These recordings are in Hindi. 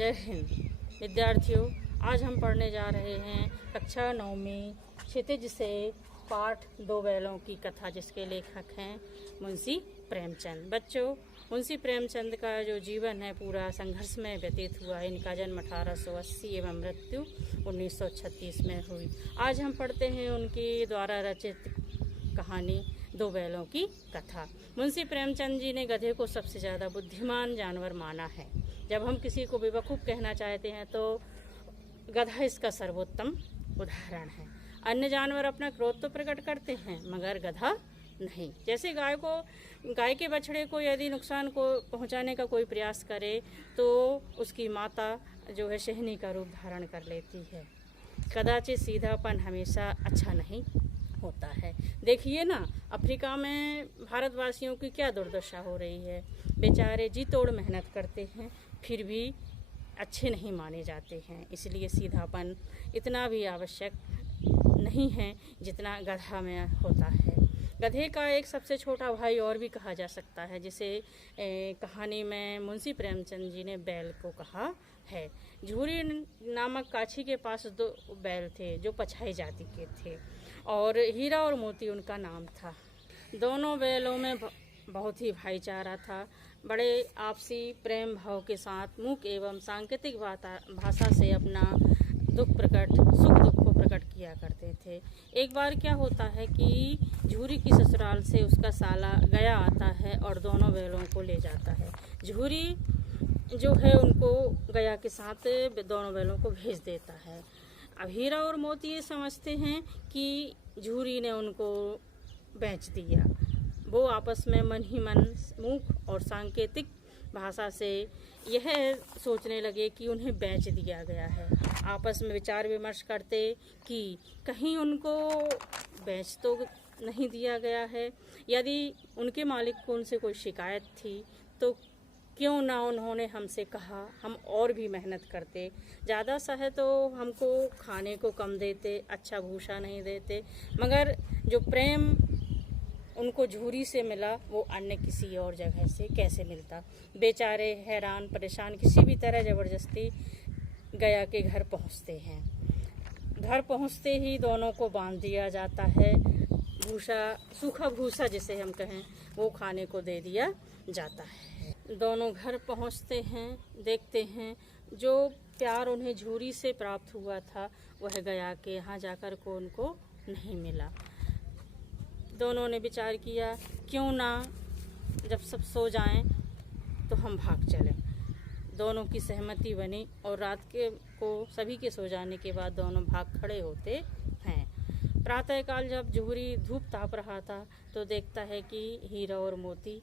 जय हिंद विद्यार्थियों, आज हम पढ़ने जा रहे हैं कक्षा 9वीं क्षितिज से पाठ दो बैलों की कथा, जिसके लेखक हैं मुंशी प्रेमचंद। बच्चों, मुंशी प्रेमचंद का जो जीवन है पूरा संघर्ष में व्यतीत हुआ। इनका जन्म 1880 एवं मृत्यु 1936 में हुई। आज हम पढ़ते हैं उनकी द्वारा रचित कहानी दो बैलों की कथा। मुंशी प्रेमचंद जी ने गधे को सबसे ज़्यादा बुद्धिमान जानवर माना है। जब हम किसी को बेवकूफ़ कहना चाहते हैं तो गधा इसका सर्वोत्तम उदाहरण है। अन्य जानवर अपना क्रोध तो प्रकट करते हैं, मगर गधा नहीं। जैसे गाय के बछड़े को यदि नुकसान को पहुंचाने का कोई प्रयास करे तो उसकी माता जो है शहनी का रूप धारण कर लेती है। कदाचित सीधापन हमेशा अच्छा नहीं होता है। देखिए ना, अफ्रीका में भारतवासियों की क्या दुर्दशा हो रही है। बेचारे जी तोड़ मेहनत करते हैं, फिर भी अच्छे नहीं माने जाते हैं। इसलिए सीधापन इतना भी आवश्यक नहीं है जितना गधा में होता है। गधे का एक सबसे छोटा भाई और भी कहा जा सकता है, जिसे कहानी में मुंशी प्रेमचंद जी ने बैल को कहा है। झूरी नामक काछी के पास दो बैल थे जो पछाई जाति के थे, और हीरा और मोती उनका नाम था। दोनों बैलों में बहुत ही भाईचारा था। बड़े आपसी प्रेम भाव के साथ मुख एवं सांकेतिक भाषा से अपना सुख दुख को प्रकट किया करते थे। एक बार क्या होता है कि झूरी की ससुराल से उसका साला गया आता है और दोनों बैलों को ले जाता है। झूरी जो है उनको गया के साथ दोनों बैलों को भेज देता है। अब हीरा और मोती ये समझते हैं कि झूरी ने उनको बेच दिया। वो आपस में मन ही मन मुख और सांकेतिक भाषा से यह सोचने लगे कि उन्हें बेच दिया गया है। आपस में विचार विमर्श करते कि कहीं उनको बेच तो नहीं दिया गया है। यदि उनके मालिक को उनसे कोई शिकायत थी तो क्यों ना उन्होंने हमसे कहा, हम और भी मेहनत करते। ज़्यादा सा है तो हमको खाने को कम देते, अच्छा भूसा नहीं देते। मगर जो प्रेम उनको झूरी से मिला वो अन्य किसी और जगह से कैसे मिलता। बेचारे हैरान परेशान किसी भी तरह ज़बरदस्ती गया के घर पहुंचते हैं। घर पहुंचते ही दोनों को बांध दिया जाता है। भूसा, सूखा भूसा जिसे हम कहें, वो खाने को दे दिया जाता है। दोनों घर पहुंचते हैं, देखते हैं जो प्यार उन्हें झूरी से प्राप्त हुआ था वह गया के यहाँ जाकर को उनको नहीं मिला। दोनों ने विचार किया क्यों ना जब सब सो जाएं तो हम भाग चलें। दोनों की सहमति बनी और रात को सभी के सो जाने के बाद दोनों भाग खड़े होते हैं। प्रातःकाल जब झूरी धूप ताप रहा था तो देखता है कि हीरा और मोती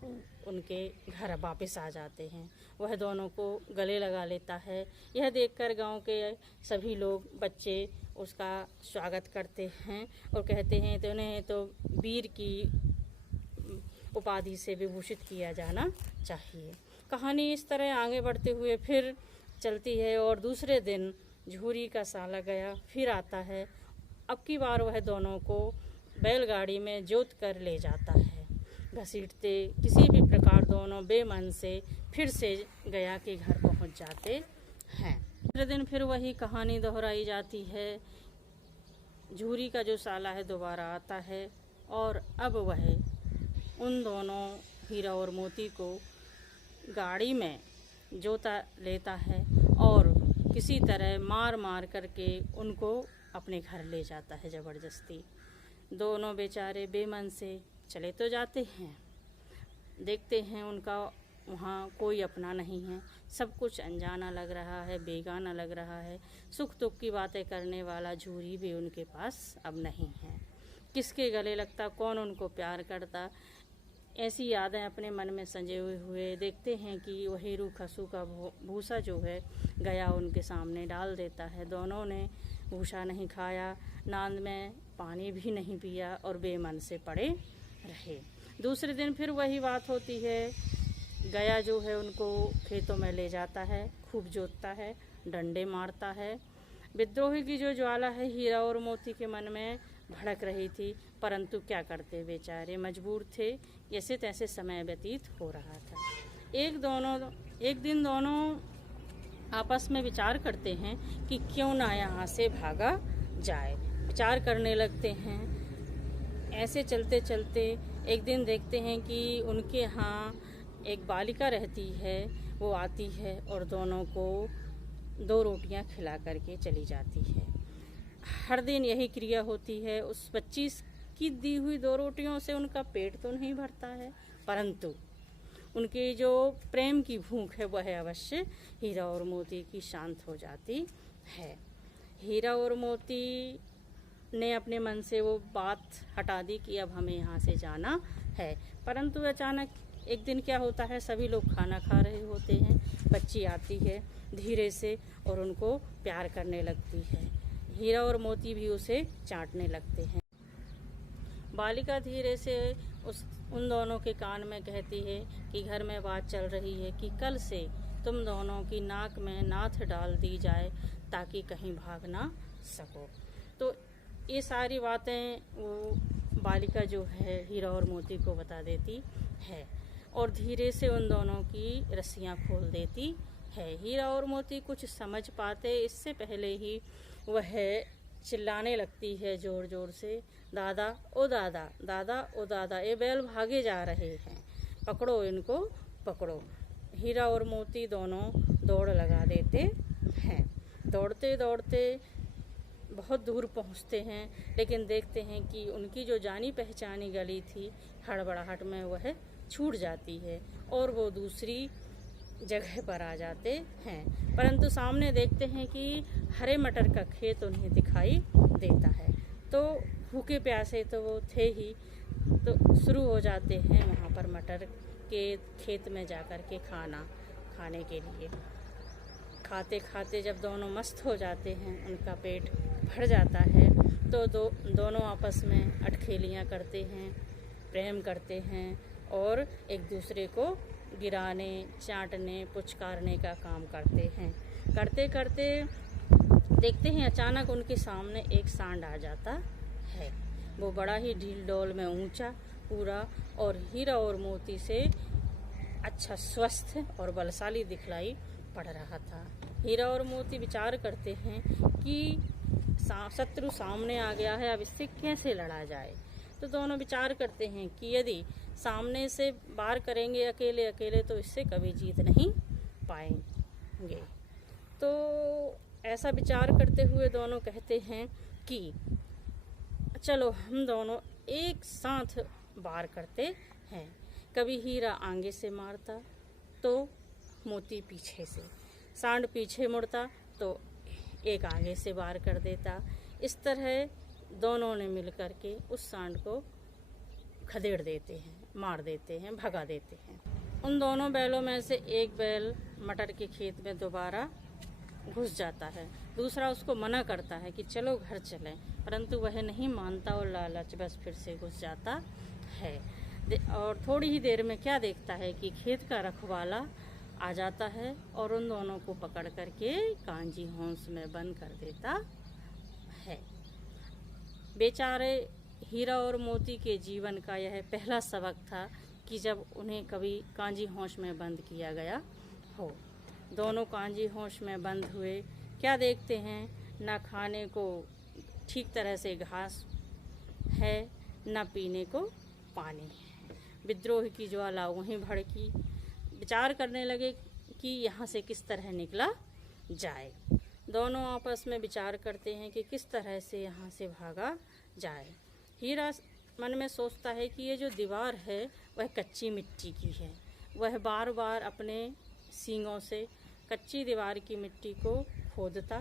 उनके घर वापस आ जाते हैं। वह दोनों को गले लगा लेता है। यह देखकर गांव के सभी लोग, बच्चे उसका स्वागत करते हैं और कहते हैं तो उन्हें तो वीर की उपाधि से विभूषित किया जाना चाहिए। कहानी इस तरह आगे बढ़ते हुए फिर चलती है और दूसरे दिन झूरी का साला गया फिर आता है। अब की बार वह दोनों को बैलगाड़ी में जोत कर ले जाता है। घसीटते किसी भी प्रकार दोनों बेमन से फिर से गया के घर पहुंच जाते हैं। दूसरे दिन फिर वही कहानी दोहराई जाती है। झूरी का जो साला है दोबारा आता है और अब वह उन दोनों हीरा और मोती को गाड़ी में जोता लेता है और किसी तरह मार मार करके उनको अपने घर ले जाता है ज़बरदस्ती। दोनों बेचारे बेमन से चले तो जाते हैं, देखते हैं उनका वहाँ कोई अपना नहीं है। सब कुछ अनजाना लग रहा है, बेगाना लग रहा है। सुख दुख की बातें करने वाला झूरी भी उनके पास अब नहीं है। किसके गले लगता, कौन उनको प्यार करता, ऐसी यादें अपने मन में संजोए हुए देखते हैं कि वही रूखा सूखा भूसा जो है गया उनके सामने डाल देता है। दोनों ने भूसा नहीं खाया, नांद में पानी भी नहीं पिया और बेमन से पड़े रहे। दूसरे दिन फिर वही बात होती है। गया जो है उनको खेतों में ले जाता है, खूब जोतता है, डंडे मारता है। विद्रोही की जो ज्वाला है हीरा और मोती के मन में भड़क रही थी, परंतु क्या करते, बेचारे मजबूर थे। जैसे तैसे समय व्यतीत हो रहा था। एक दिन दोनों आपस में विचार करते हैं कि क्यों ना यहाँ से भागा जाए। विचार करने लगते हैं। ऐसे चलते चलते एक दिन देखते हैं कि उनके यहाँ एक बालिका रहती है, वो आती है और दोनों को 2 रोटियां खिला करके चली जाती है। हर दिन यही क्रिया होती है। उस बच्ची की दी हुई 2 रोटियों से उनका पेट तो नहीं भरता है, परंतु उनकी जो प्रेम की भूख है वह अवश्य हीरा और मोती की शांत हो जाती है। हीरा और मोती ने अपने मन से वो बात हटा दी कि अब हमें यहाँ से जाना है, परंतु अचानक एक दिन क्या होता है, सभी लोग खाना खा रहे होते हैं। बच्ची आती है धीरे से और उनको प्यार करने लगती है। हीरा और मोती भी उसे चाटने लगते हैं। बालिका धीरे से उन दोनों के कान में कहती है कि घर में बात चल रही है कि कल से तुम दोनों की नाक में नाथ डाल दी जाए ताकि कहीं भाग ना सको। तो ये सारी बातें वो बालिका जो है हीरा और मोती को बता देती है और धीरे से उन दोनों की रस्सियाँ खोल देती है। हीरा और मोती कुछ समझ पाते इससे पहले ही वह चिल्लाने लगती है जोर जोर से, दादा ओ दादा, दादा ओ दादा, ये बैल भागे जा रहे हैं, पकड़ो इनको, पकड़ो। हीरा और मोती दोनों दौड़ लगा देते हैं। दौड़ते दौड़ते बहुत दूर पहुंचते हैं, लेकिन देखते हैं कि उनकी जो जानी पहचानी गली थी, हड़बड़ाहट में वह छूट जाती है और वो दूसरी जगह पर आ जाते हैं। परंतु सामने देखते हैं कि हरे मटर का खेत उन्हें दिखाई देता है। तो भूखे प्यासे तो वो थे ही, तो शुरू हो जाते हैं वहाँ पर मटर के खेत में जाकर के खाना खाने के लिए। खाते खाते जब दोनों मस्त हो जाते हैं, उनका पेट भर जाता है, तो दोनों आपस में अटखेलियाँ करते हैं, प्रेम करते हैं और एक दूसरे को गिराने, चाटने, पुचकारने का काम करते हैं। करते करते देखते हैं अचानक उनके सामने एक सांड आ जाता है। वो बड़ा ही ढील डोल में ऊंचा पूरा और हीरा और मोती से अच्छा स्वस्थ और बलशाली दिखलाई पड़ रहा था। हीरा और मोती विचार करते हैं कि शत्रु सामने आ गया है, अब इससे कैसे लड़ा जाए। तो दोनों विचार करते हैं कि यदि सामने से वार करेंगे अकेले अकेले तो इससे कभी जीत नहीं पाएंगे। तो ऐसा विचार करते हुए दोनों कहते हैं कि चलो हम दोनों एक साथ वार करते हैं। कभी हीरा आगे से मारता तो मोती पीछे से, सांड पीछे मुड़ता तो एक आगे से वार कर देता। इस तरह दोनों ने मिलकर के उस सांड को खदेड़ देते हैं, मार देते हैं, भगा देते हैं। उन दोनों बैलों में से एक बैल मटर के खेत में दोबारा घुस जाता है, दूसरा उसको मना करता है कि चलो घर चलें, परंतु वह नहीं मानता और लालच बस फिर से घुस जाता है। और थोड़ी ही देर में क्या देखता है कि खेत का रखवाला आ जाता है और उन दोनों को पकड़ करके कांजी होंस में बंद कर देता है। बेचारे हीरा और मोती के जीवन का यह पहला सबक था कि जब उन्हें कभी कांजी होंश में बंद किया गया हो। दोनों कांजी होंश में बंद हुए, क्या देखते हैं, ना खाने को ठीक तरह से घास है, ना पीने को पानी है। विद्रोह की ज्वाला वहीं भड़की। विचार करने लगे कि यहाँ से किस तरह निकला जाए। दोनों आपस में विचार करते हैं कि किस तरह से यहाँ से भागा जाए। हीरा मन में सोचता है कि ये जो दीवार है वह कच्ची मिट्टी की है। वह बार बार अपने सींगों से कच्ची दीवार की मिट्टी को खोदता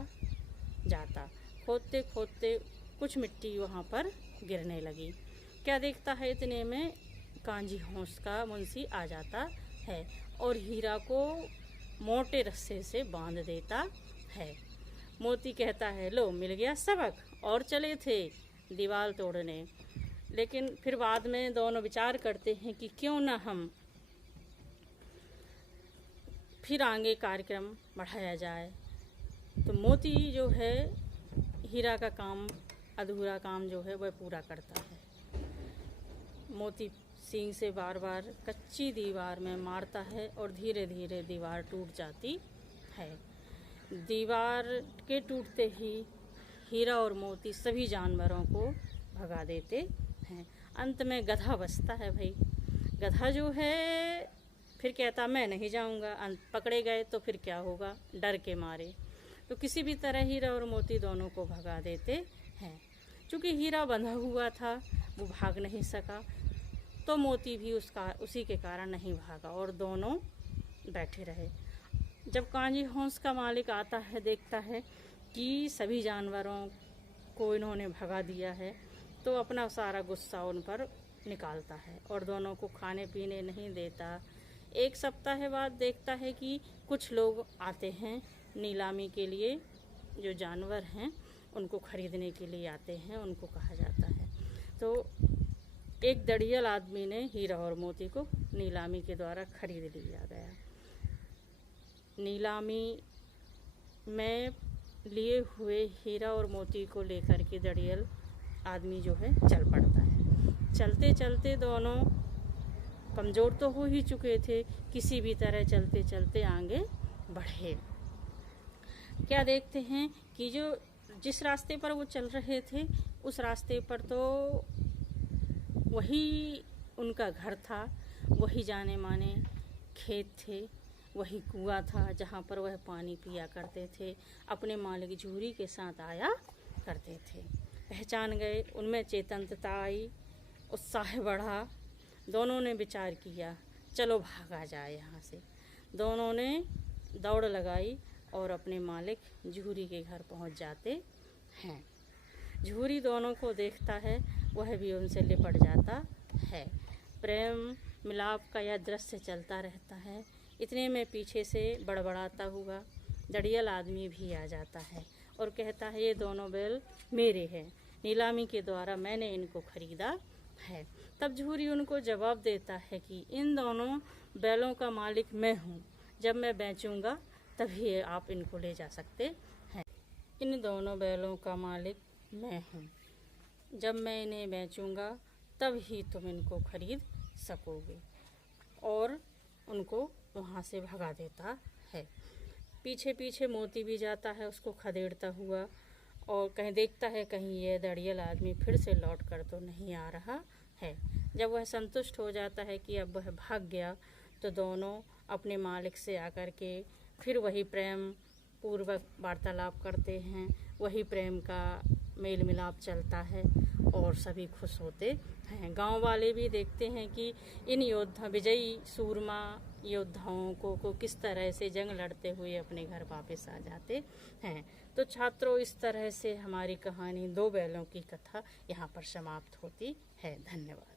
जाता। खोदते खोदते कुछ मिट्टी वहाँ पर गिरने लगी। क्या देखता है, इतने में कांजी होंस का मुंशी आ जाता है और हीरा को मोटे रस्से से बांध देता है। मोती कहता है, लो मिल गया सबक, और चले थे दीवार तोड़ने। लेकिन फिर बाद में दोनों विचार करते हैं कि क्यों ना हम फिर आगे कार्यक्रम बढ़ाया जाए। तो मोती जो है हीरा का काम, अधूरा काम जो है वह पूरा करता है। मोती सींग से बार बार कच्ची दीवार में मारता है और धीरे धीरे दीवार टूट जाती है। दीवार के टूटते ही हीरा और मोती सभी जानवरों को भगा देते हैं। अंत में गधा बचता है भाई। गधा जो है फिर कहता मैं नहीं जाऊंगा, पकड़े गए तो फिर क्या होगा, डर के मारे। तो किसी भी तरह हीरा और मोती दोनों को भगा देते हैं। चूँकि हीरा बंधा हुआ था, वो भाग नहीं सका, तो मोती भी उसी के कारण नहीं भागा और दोनों बैठे रहे। जब कांजी हंस का मालिक आता है, देखता है कि सभी जानवरों को इन्होंने भगा दिया है, तो अपना सारा गुस्सा उन पर निकालता है और दोनों को खाने पीने नहीं देता। एक सप्ताह बाद देखता है कि कुछ लोग आते हैं नीलामी के लिए, जो जानवर हैं उनको खरीदने के लिए आते हैं, उनको कहा जाता है। तो एक दड़ियल आदमी ने हीरा और मोती को नीलामी के द्वारा खरीद लिया गया। नीलामी में लिए हुए हीरा और मोती को लेकर के दड़ियल आदमी जो है चल पड़ता है। चलते चलते दोनों कमज़ोर तो हो ही चुके थे, किसी भी तरह चलते चलते आगे बढ़े। क्या देखते हैं कि जिस रास्ते पर वो चल रहे थे, उस रास्ते पर तो वही उनका घर था, वही जाने माने खेत थे, वही कुआं था जहाँ पर वह पानी पिया करते थे, अपने मालिक झूरी के साथ आया करते थे। पहचान गए, उनमें चेतनता आई, उत्साह बढ़ा। दोनों ने विचार किया चलो भागा जाए यहाँ से। दोनों ने दौड़ लगाई और अपने मालिक झूरी के घर पहुँच जाते हैं। झूरी दोनों को देखता है, वह भी उनसे लिपट जाता है। प्रेम मिलाप का यह दृश्य चलता रहता है। इतने में पीछे से बड़बड़ाता हुआ दड़ियल आदमी भी आ जाता है और कहता है ये दोनों बैल मेरे हैं, नीलामी के द्वारा मैंने इनको खरीदा है। तब झूरी उनको जवाब देता है कि इन दोनों बैलों का मालिक मैं हूँ, जब मैं बेचूंगा तभी आप इनको ले जा सकते हैं। इन दोनों बैलों का मालिक मैं हूँ, जब मैं इन्हें बेचूंगा तब ही तुम इनको खरीद सकोगे। और उनको वहाँ से भगा देता है। पीछे पीछे मोती भी जाता है उसको खदेड़ता हुआ और कहीं देखता है कहीं ये दड़ियल आदमी फिर से लौट कर तो नहीं आ रहा है। जब वह संतुष्ट हो जाता है कि अब वह भाग गया, तो दोनों अपने मालिक से आकर के फिर वही प्रेम पूर्वक वार्तालाप करते हैं, वही प्रेम का मेल मिलाप चलता है और सभी खुश होते हैं। गांव वाले भी देखते हैं कि इन विजयी सूरमा योद्धाओं को किस तरह से जंग लड़ते हुए अपने घर वापस आ जाते हैं। तो छात्रों, इस तरह से हमारी कहानी दो बैलों की कथा यहाँ पर समाप्त होती है। धन्यवाद।